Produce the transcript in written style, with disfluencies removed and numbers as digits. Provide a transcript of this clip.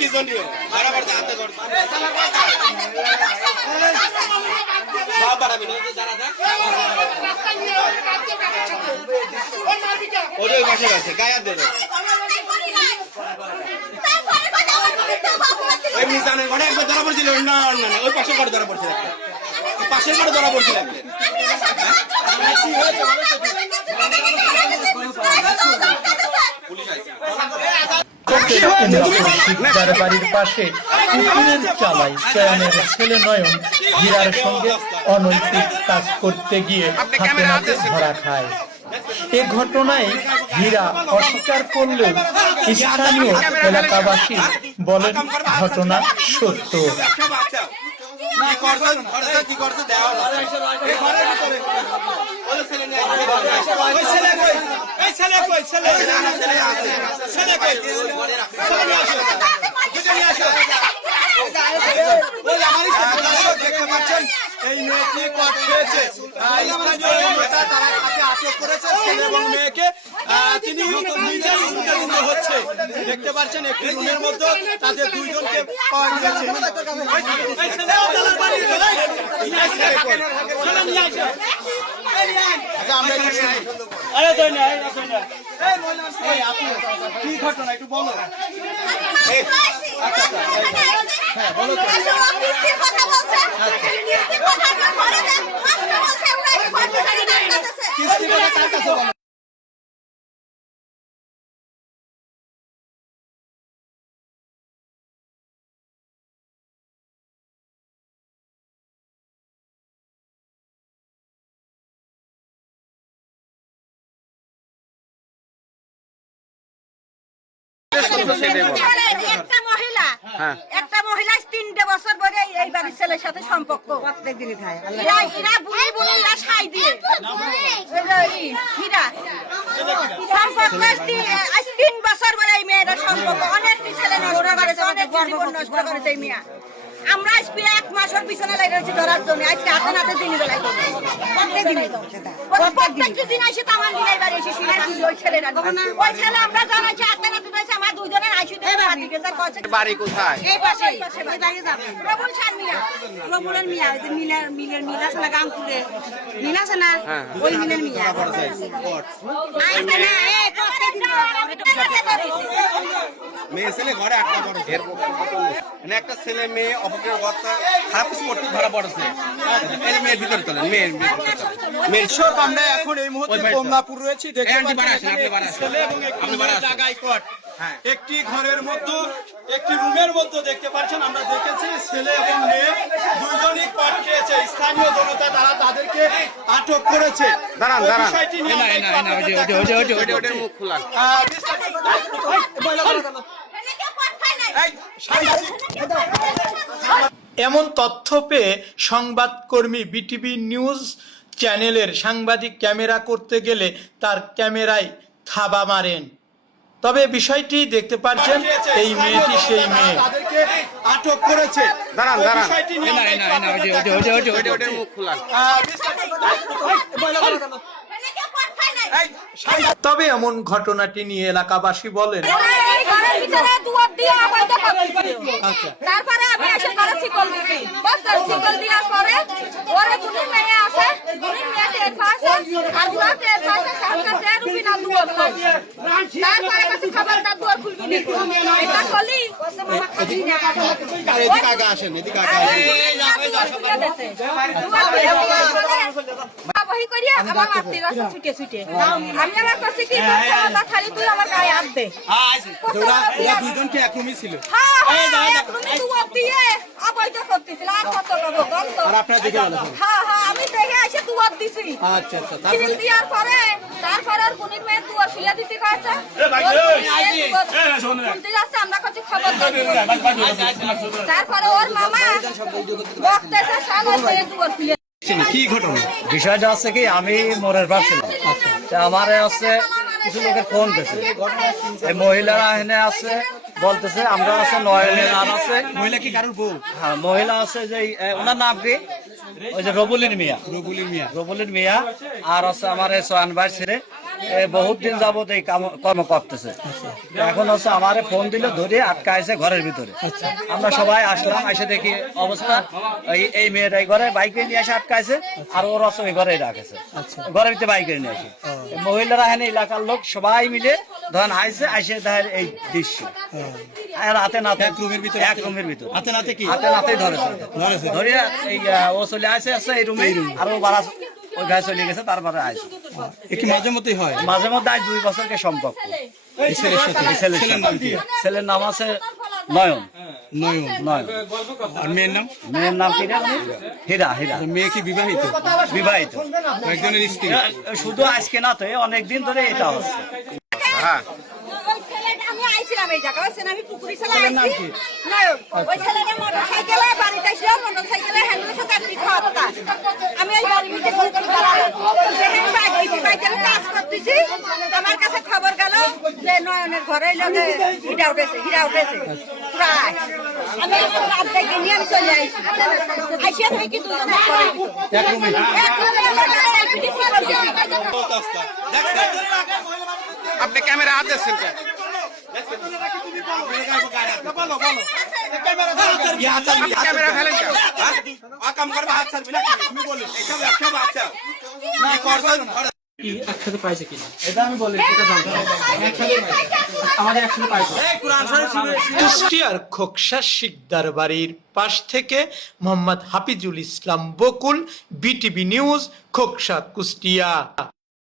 কি জনিও বরাবর হাতে ধর সব বাড়াবি না যারা যা ওরে পাশে আছে গায়া দে ওই মিজানের ঘরে একবার ধরা পড়ছিল না না ওই পাশে ঘরে ধরা পড়ছিল পাশের ঘরে ধরা পড়ছিল শিকদার বাড়ির পাশে পুকুরের চালায় চয়নের ছেলে নয়ন হীরার সঙ্গে অনৈতিক কাজ করতে গিয়ে হাতে নাতে ধরা খায়। এ ঘটনায় হীরা অস্বীকার করলেও স্থানীয় এলাকাবাসী বলেন ঘটনা সত্য। এই মেয়েটি কট খেয়েছে তারা তাকে আটক করেছে ছেলে এবং মেয়েকে তিনি নিজেই উত্তেজিত হচ্ছে দেখতে পাচ্ছেন একটি রুমের মধ্যে তাদের দুইজনকে পাওয়া গেছে কি ঘটনা একটু বলো একটা মহিলা 3 বছর ধরে এই বাড়ির ছেলের সাথে সম্পর্ক প্রত্যেকদিনই থাকে এরা বুড়ি বুড়ি সাই দিয়ে হীরা সম্পর্ক আজ 3 বছর ধরে এই মেয়েরা সম্পর্ক অনেক ছেলে নষ্ট করেছে অনেক জীবন নষ্ট করেছে এই মেয়ে আমরা আজ প্রায় 1 মাসের পিছনে লেগেছি ধরার জন্য আজকে হাতে নাতে দিনই বেলায় প্রত্যেক দিন আসে তামান দিনের বাড়ি এসে ওই ছেলেরা ওই ছেলে আমরা জানাচ্ছি হাতে নাতে দিয়েছে আমার দুইজনের আইসি বাড়ি কোথায় এই পাশে এই বাড়ি যাবেন প্রবল ছাড় মিয়া প্রবলের মিয়া ওই যে মিলের মিল আছে না গামপুরে মিল আছে না ওই মিলের মিয়া আইছে না এই প্রত্যেক দিন মেয়ে ছেলে ঘরে আটকা পড়েছে মানে একটা ছেলে মেয়ে অপরের অবস্থা খারাপ কিছু করতে ধরা পড়েছে এই মেয়ের ভিতরে চলেন মেয়ের সব আমরা এখন এই মুহূর্তে কমলাপুর রয়েছি দেখতে পাচ্ছেন ছেলে এবং একটি জায়গায় কট একটি ঘরের মধ্যে একটি রুমের মধ্যে দেখতে পাচ্ছেন আমরা দেখেছি ছেলে এবং মেয়ে দুইজনই কট খেয়েছে স্থানীয় জনতা তারা তাদেরকে আটক করেছে দাঁড়ান বিষয়টি নিয়ে মুখ খোলা এমন তথ্য পেয়ে সংবাদকর্মী বিটিভি নিউজ চ্যানেলের সাংবাদিক ক্যামেরা করতে গেলে তার ক্যামেরায় থাবা মারেন। তবে বিষয়টি দেখতে পাচ্ছেন এই মেয়েটি সেই মেয়ে আটক করেছে দাঁড়ান মুখ খোলা তবে এমন ঘটনাটি নিয়ে এলাকাবাসী বলেন তারপরে আমি এসে করে শিকল দিছি শিকল দেওয়ার পরে ওরে দুটো মেয়ে আছে দুটো মেয়ে টের পাশে আর দুটো টের পাশে সরকার টের রুপি না দুয়ার তারপরে কাছে খবরদার দুয়ার খুলবি না এটা খলি মামা খাবি না এদিকে আগে আসেন বহি করিয়া আমার মারতে গেছে ছুটে ছুটে আমি আমার কাছে কি কথা খালি তুই আমার গায়ে হাত দে ওরা দুজন কি একরুমই ছিল তুমি দুয়ার দিয়ে আবাইটা করতেছিল আর কত কত আর আপনারা দেখে গেলেন হ্যাঁ আমি দেখে এসে দুয়ার দিছি আচ্ছা তারপরে দিয়ার পরে তারপরে আর কোন মেয়ে দুয়ার খুলে দিতে কইছে শুনতে যাচ্ছে আমরা কাছে খবর দিই তারপরে ওর মামা বক্তেছে সালা দুয়ার খুলে কি ঘটনা বিষয়টা হচ্ছে কি আমি মোড়ের পাশ ছিলাম আমার হচ্ছে কিছু লোকের ফোন দিয়েছে এই মহিলারা এখানে আছে বলতেছে আমরা আছে নয়নের আর আছে মহিলা কি কারোর বউ হ্যাঁ মহিলা আছে যে ওনার নাম কি ওই যে রবুলিন মিয়া রবুলিন মিয়া আর আছে আমার এই সোহান ভাই ছেলে বহুত দিন যাবত এই কর্ম করতেছে। এখন হচ্ছে আমারে ফোন দিলে ধরে আটকাইছে ঘরের ভিতরে। আমরা সবাই আসলাম, এসে দেখি অবস্থা এই মেয়েটাই ঘরে বাইকে নিয়ে এসে আটকাইছে, আর ওর আছে ওই ঘরেই রাখেছে, ঘরের ভিতরে বাইকে নিয়ে আসে। মহিলারা এখানে এলাকার লোক সবাই মিলে ধরেন আইসে, আইসে দেখেন এই দৃশ্য। আর হাতে নাতে এক রুমের ভিতর হাতে নাতেই ধরেছে, ধরে এই ও চলে আসে এই রুমে, আর ও বাড়া ওই গায়ে চলে গেছে। তারপরে আসে কি মাঝে মধ্যেই হয়? মাঝে মধ্যে আজ 2 বছরকে সম্পর্ক। ছেলের নাম আছে নয়ন। আর মেয়ের নাম? মেয়ের নাম কি? হীরা। মেয়ে কি বিবাহিত? বিবাহিত, একজনের স্ত্রী। শুধু আজকে না তো অনেকদিন ধরে এটা হচ্ছে। হ্যাঁ, আমি আইছিলাম এই জায়গায়, আমি পুকুরি ছেলে আইছি নয়ন। ওই ছেলেটা মোটরসাইকেলে বাড়িতে আসলো, মোটরসাইকেলে হ্যান্ডেলের সাথে একটি খাওয়া। আমি এই বাড়ির নিচে করে বাইকের কাজ করতেছি, আমার কাছে খবর গেল যে নয়নের ঘরে হীরা উঠেছে প্রায়। আমি রাত দেখে নিয়ে আমি চলে আইসি, আইসিয়া থেকে দুজন আপনি ক্যামেরা হাত দিচ্ছেন কেন? ক্যামেরা ফেলেন কেন? কাম করবে হাত ছাড়বি না? তুমি বলো একসাথে পাইছে কিনা এটা আমি বলি, এটা জানতে আমাদের একসাথে পাইছে। কুষ্টিয়ার খোকসা শিকদার বাড়ির পাশ থেকে মোহাম্মদ হাফিজুল ইসলাম বকুল, বিটিভি নিউজ, খোকসা, কুষ্টিয়া।